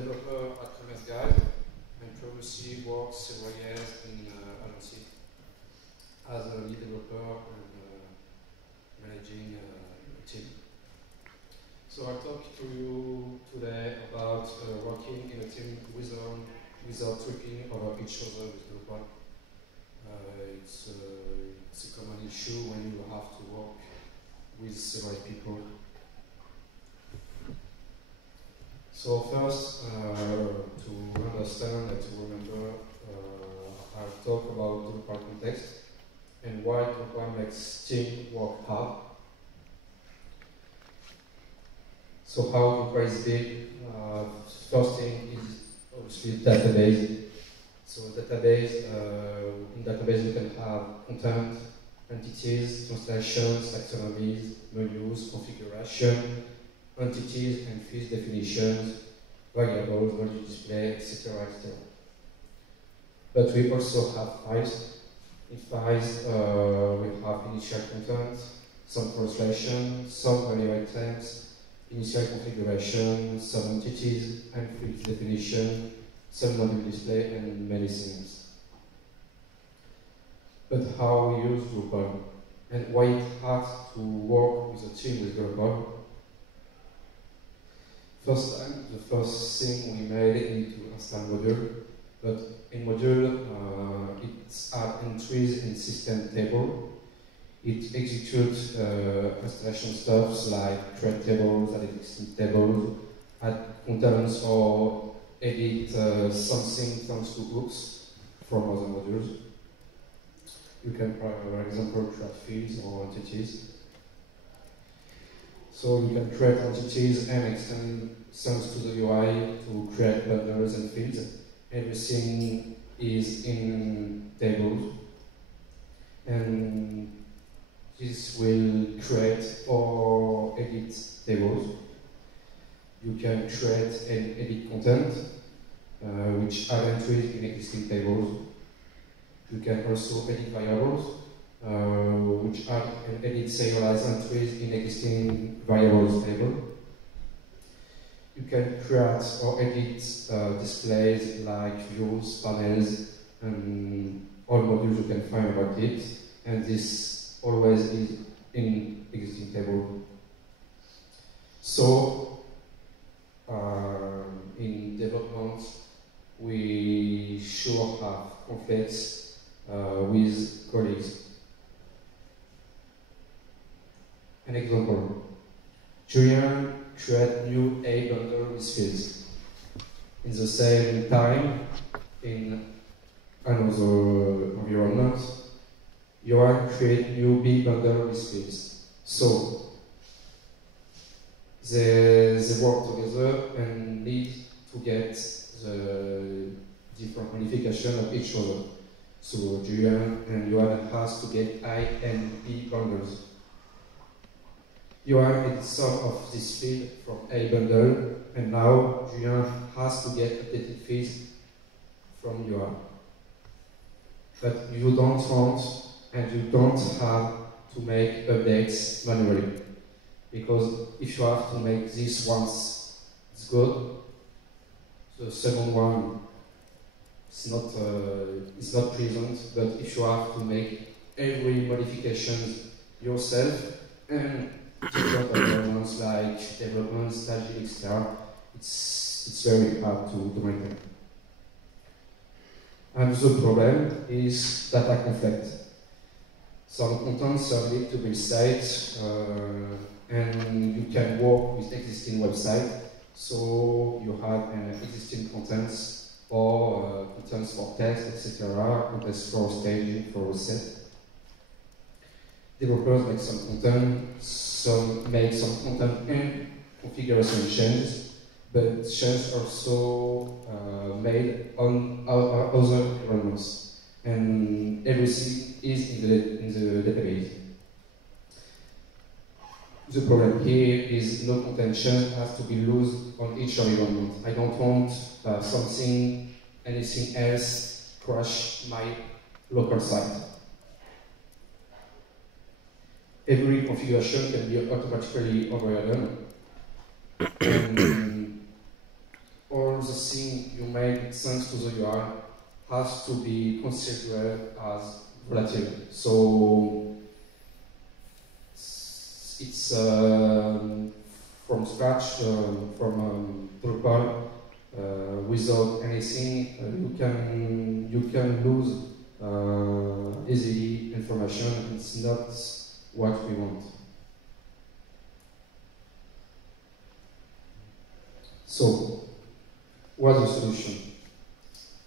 developer at Commerce Guide and previously worked several years in agency as a lead developer and managing a team. So I'll talk to you today about working in a team without tripping over each other with Drupal. It's a common issue when you have to work with several people. So first, to understand and to remember, I'll talk about Drupal context and why Drupal makes team work hard. So how Drupal is big? First thing is obviously database. So database, in database you can have content, entities, translations, taxonomies, menus, configuration, entities and fields definitions, variables, multi-display, etc., etc. But we also have files. In files, we have initial content, some translation, some value items, initial configuration, some entities and fields definition, some module display, and many things. But how we use Drupal and why it's hard to work with a team with Drupal. First time, the first thing we made is to install module, but in module it adds entries in system table. It executes installation stuff like create tables, add existing tables, add contents or edit something thanks to hooks from other modules. You can, for example, create fields or entities. So you can create entities and extend thanks to the UI to create bundles and fields. Everything is in tables. And this will create or edit tables. You can create and edit content, which add entries in existing tables. You can also edit variables, which add and edit serialized entries in existing variables table. You can create or edit displays like views, panels, and all modules you can find about it. And this always is in existing table. So, in development, we sure have conflicts with colleagues. An example, Julian create new A bundle with fields. In the same time, in another environment, Johan create new B bundle with fields. So, they work together and need to get the different modification of each other. So Julian and Johan has to get I and B bundles. Johan edits some of this field from A bundle, and now Julian has to get updated fields from Johan. But you don't want and you don't have to make updates manually. Because if you have to make this once, it's good. The second one, it's not pleasant. But if you have to make every modification yourself and different environments like development, staging, etc., it's very hard to maintain. And the problem is data conflict. Some contents are linked to websites. And you can work with existing website, so you have existing contents or contents for text, etc., contents for staging, for reset. Developers make some content, make some content and configuration changes, but changes also made on other environments, and everything is in the database. The problem here is no contention has to be loosed on each environment. I don't want anything else crash my local site. Every configuration can be automatically overridden. And all the again, thanks to the UI, has to be considered as volatile. So it's from scratch, from Drupal, without anything. You can lose easily information. It's not what we want. So, what's the solution?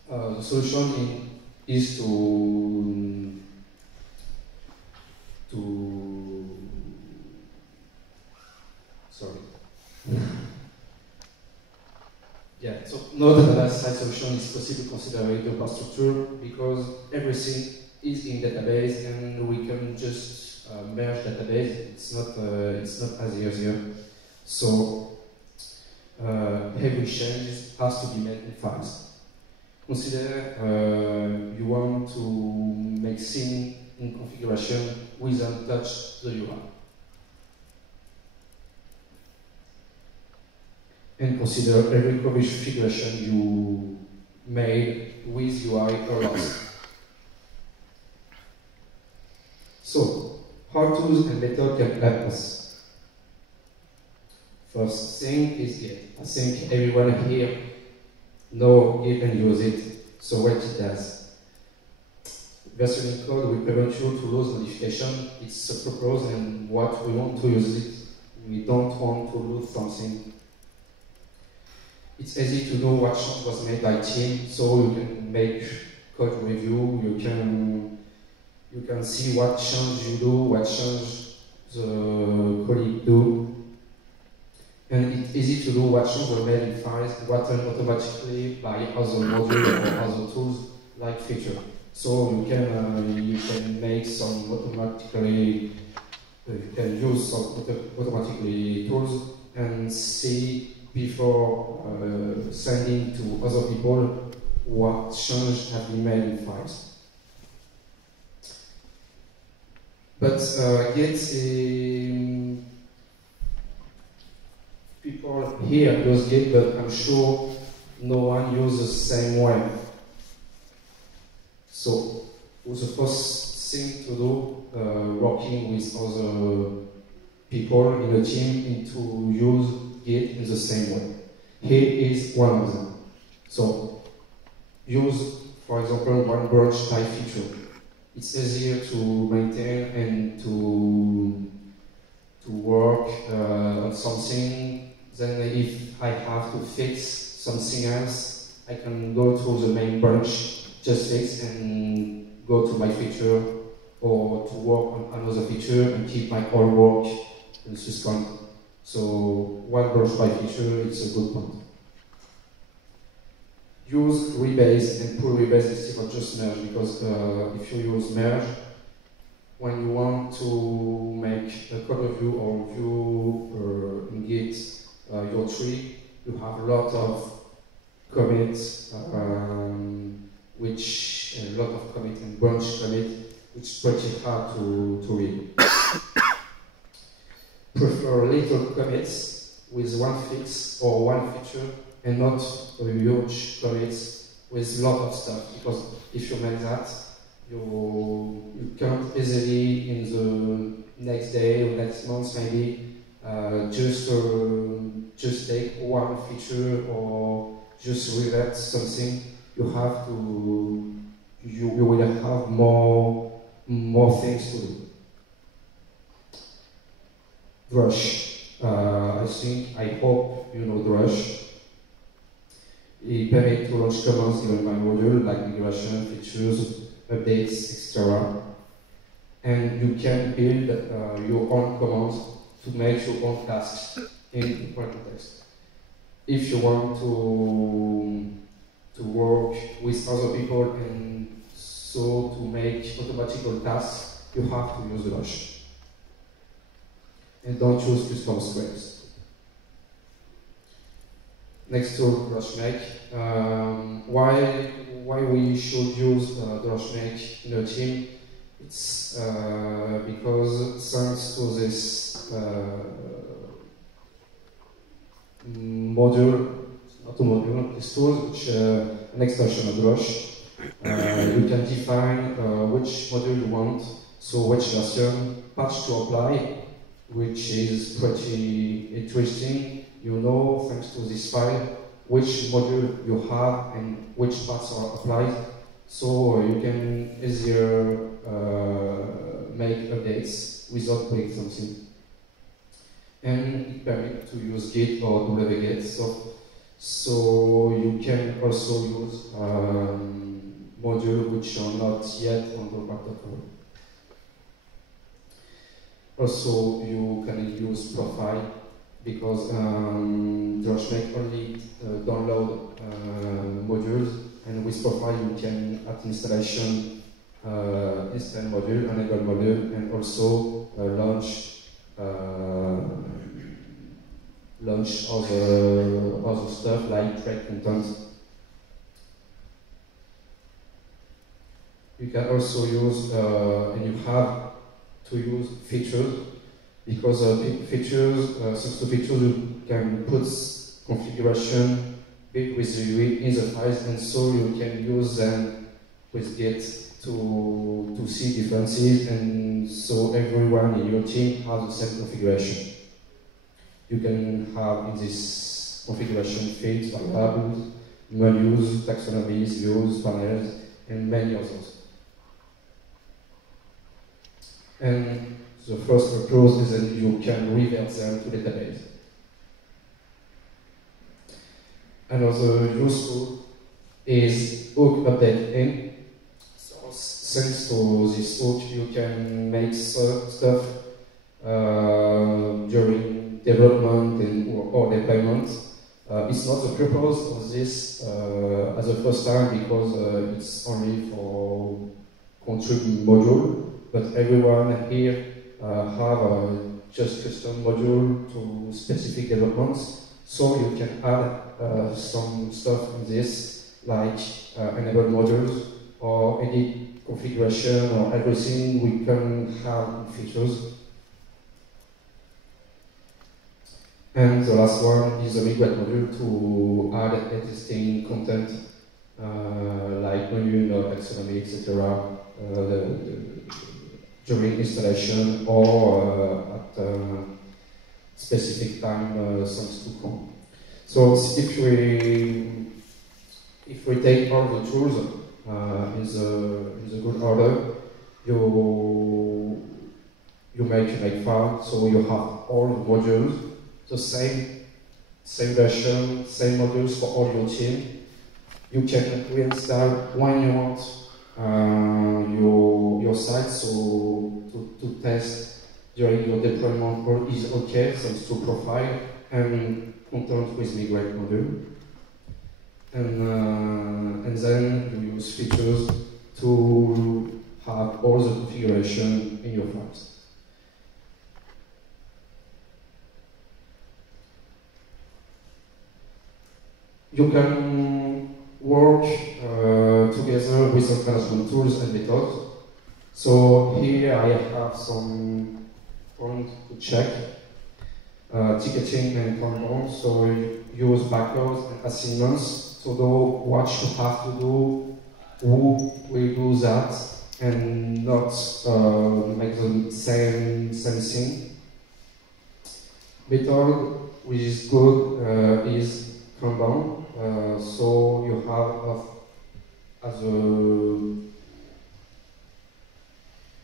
The solution is to sorry. Yeah, so now that the side solution is possible to consider a Drupal structure because everything is in database and we can just merge database. It's not as easier. So every change has to be made in files. Consider you want to make things in configuration without touch the UI. And consider every configuration you made with UI or lost. So, how tools and methods can help us? First thing is Git. I think everyone here knows Git and use it. So what it does? Versioning code will prevent you to lose modification. It's a purpose and what we want to use it. We don't want to lose something. It's easy to know what change was made by team, so you can make code review. You can see what change you do, what change the colleague do. And it's easy to do what changes were made in files, what done automatically by other modules or other tools like feature. So you can make some automatically, you can use some automatically tools and see before sending to other people what changes have been made in files. But Git, people here use Git, but I'm sure no one uses the same way. So, the first thing to do, working with other people in a team, is to use Git in the same way. Here is one of them. So, use, for example, one branch by feature. It's easier to maintain and to work on something than if I have to fix something else. I can go to the main branch, just fix and go to my feature or to work on another feature and keep my old work in Suscon. So one branch by feature, it's a good point. Use rebase and pull rebase instead of just merge, because if you use merge, when you want to make a code review or review in Git your tree, you have a lot of commits, which a lot of commit and branch commit, which is pretty hard to read. Prefer little commits with one fix or one feature, and not a huge commits with a lot of stuff, because if you make that, you can't easily in the next day or next month maybe just take one feature or just revert something. You have to, you will have more things to do. Drush. I hope you know Drush. It permits to launch commands given by module like migration, features, updates, etc. And you can build your own commands to make your own tasks in context. If you want to work with other people and so to make automatical tasks, you have to use Drush. And don't use custom scripts. Next to DrushMake, why we should use DrushMake in a team? It's because thanks to this module, automodule. This tool, which an extension of Brush, you can define which module you want, so which version, patch to apply, which is pretty interesting. You know, thanks to this file, which module you have and which parts are applied, so you can easier make updates without breaking something. And it permits to use Git or wget, so you can also use modules which are not yet on the protocol. Also, you can use profile because Drush make only download modules, and with profile you can add installation, install module, enable module, and also launch other stuff like track content. You can also use, and you have to use features, because features, thanks to features, you can put configuration built with the UI in the files, and so you can use them with Git to see differences, and so everyone in your team has the same configuration. You can have in this configuration fields, variables, menus, taxonomies, views, panels, and many others. And the first approach is that you can revert them to database. Another useful is hook update in. So thanks to this hook, you can make stuff during development or deployment. It's not the purpose of this as a first time, because it's only for contrib module, but everyone here have just custom module to specific developments, so you can add some stuff in this, like enable modules or edit configuration or everything we can have in features. And the last one is a migrate module to add existing content like menu, taxonomy, etc. During installation or at specific time, thanks to come. So if we take all the tools in the good order, you make a makefile, so you have all the modules, the same version, same modules for all your team. You can reinstall when you want your site, so to test during your deployment all is okay, thanks to profile and content with migrate module. And then you use features to have all the configuration in your files. You can work together with some management tools and methods. So here I have some points to check. Ticketing and Kanban, so use backlogs and assignments to know what you have to do, who will do that, and not make the same thing. Method which is good is Kanban, so you have as a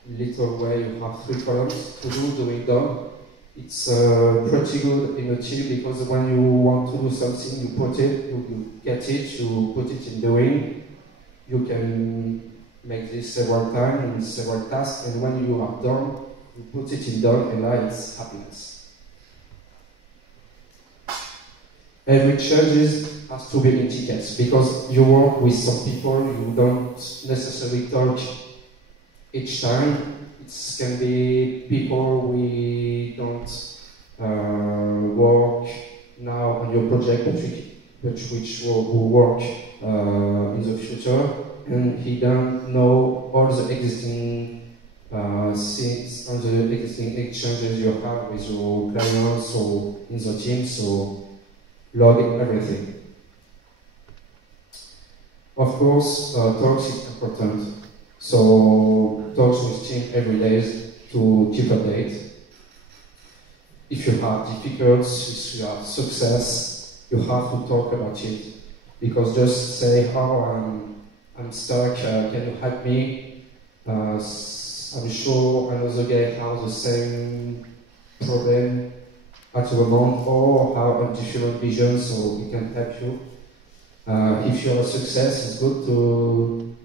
little way, you have 3 columns to do, doing done. It's pretty good in a team, because when you want to do something, you put it, you get it, you put it in doing. You can make this several times in several tasks, and when you are done, you put it in done, and now it's happiness. Every changes has to be in tickets, because you work with some people you don't necessarily talk each time. It can be people we don't work now on your project, but which will work in the future, and he don't know all the existing things, all the existing exchanges you have with your clients or in the team, so log everything. Of course, talks is important. So talks with team every day to keep update. If you have difficulties, if you have success, you have to talk about it. Because just say, oh, I'm stuck, can you help me? I'm sure another guy has the same problem at the moment or have a different vision, so we can help you. If you have success, it's good to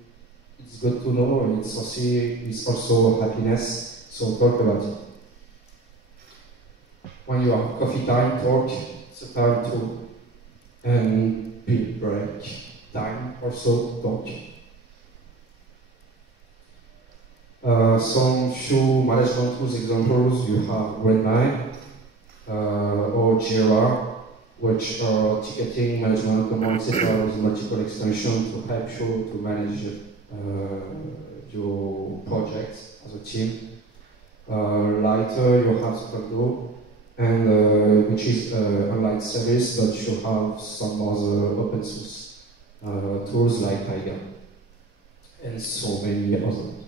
know. It's also happiness. So talk about it. When you have coffee time, talk. It's a time to and break time. Also talk. Some few management tools examples. You have Redmine or Jira, which are ticketing management commands with multiple extensions to help you to manage your project as a team. Later, you have Spagdo, and which is an online service, but you have some other open source tools like Tiger, and so many others.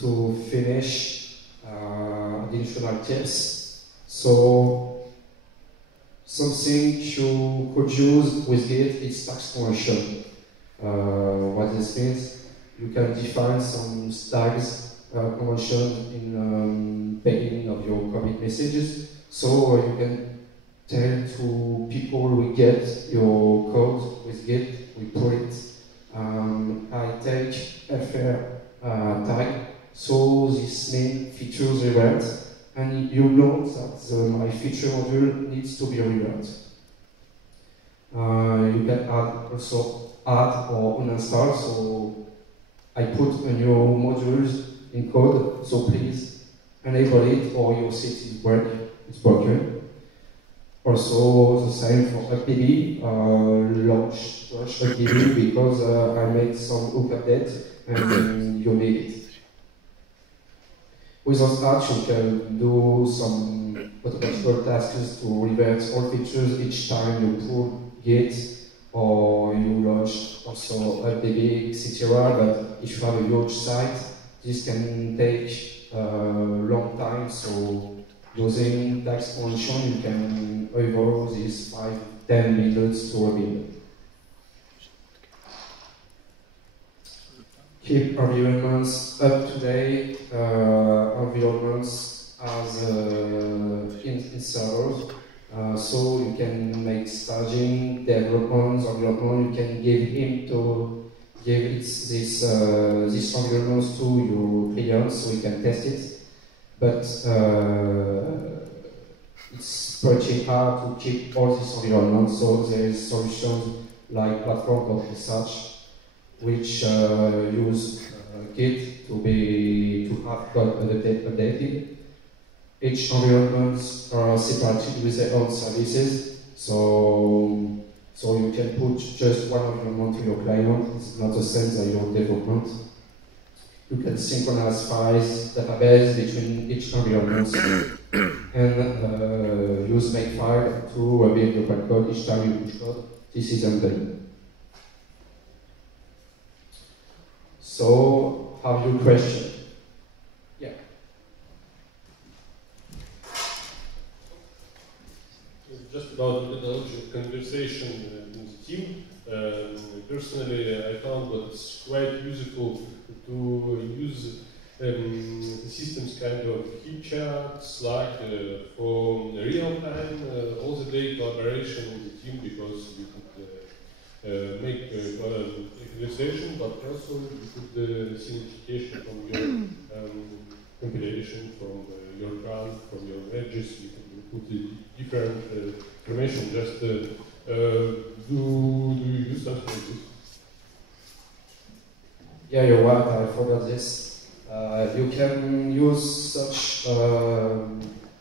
To finish, additional tips. So, something you could use with Git is tags conversion. What this means, you can define some tags conversion in beginning of your commit messages. So you can tell to people we get your code with Git, we put it, I take fr tag, so this main features revert, and you know that my feature module needs to be revert. You can also add or uninstall, so I put a new modules in code, so please enable it or your site is broken. Also the same for UpDB, launch UpDB because I made some hook update and you need it. With those apps, you can do some automatical tasks to revert all features each time you pull Git or you launch also UpDB, etc. But if you have a huge site, this can take a long time. So using tags conversion, you can avoid these 5-10 minutes to rebuild. Keep environments up to date, environments as in servers. So you can make staging, development, you can give this environments to your clients so you can test it. But it's pretty hard to keep all these environments, so there is solutions like platform.research which use Git to have code updated. Each environments are separated with their own services, so you can put just one environment to your client. It's not the same as your development. You can synchronize files, database between each environment, and use makefile to rebuild your code each time you push code. This is done. So, have you question? Yeah. Just about the methodology of conversation in the team. Personally, I found that it's quite useful to use the system's kind of hip chats like for real-time, all the day collaboration in the team, because you could make a conversation, but also you could see notification from your compilation, from your grant, from your edges. You can put the different information. Just do you use something like this? Yeah, you're right. I forgot this. You can use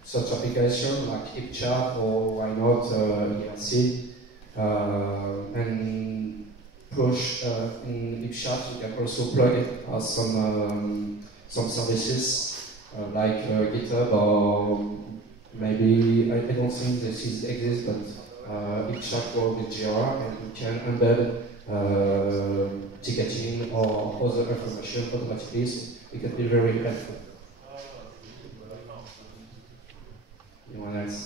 such application like HipChat or why not ERC, and push in HipChat. You can also plug it as some services like GitHub, or maybe I don't think this exists, but each work with Jira, and you can embed ticketing or other information automatically. So it can be very helpful. Anyone else?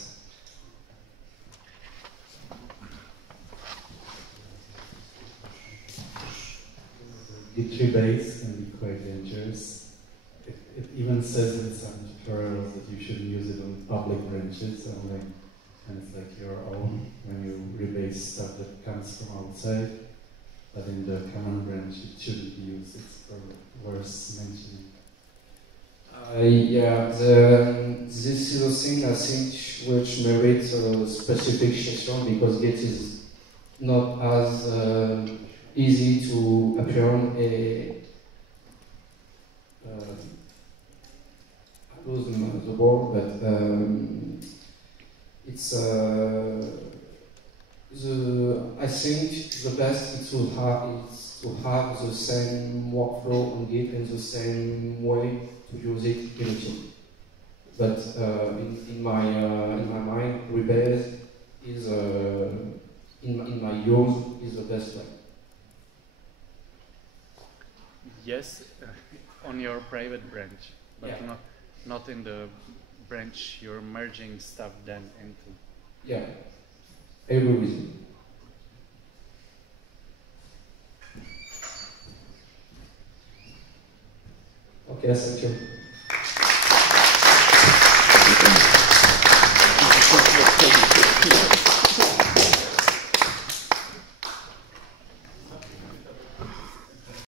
Git rebase can be quite dangerous. It even says in some tutorials that you shouldn't use it on public branches only, and it's like your own when you rebase stuff that comes from outside. But in the common branch, it shouldn't be used. It's probably worth mentioning. Yeah, this is a thing I think which merits a specification because Git is not as easy to appear on a I lose the word, but it's I think the best is to have the same workflow on Git and the same way to use it in a team. But in my mind, Rebase is in my use is the best way. Yes, on your private branch, but Yeah. not in the branch you're merging stuff then into. Yeah, I agree with you. Okay, thank you.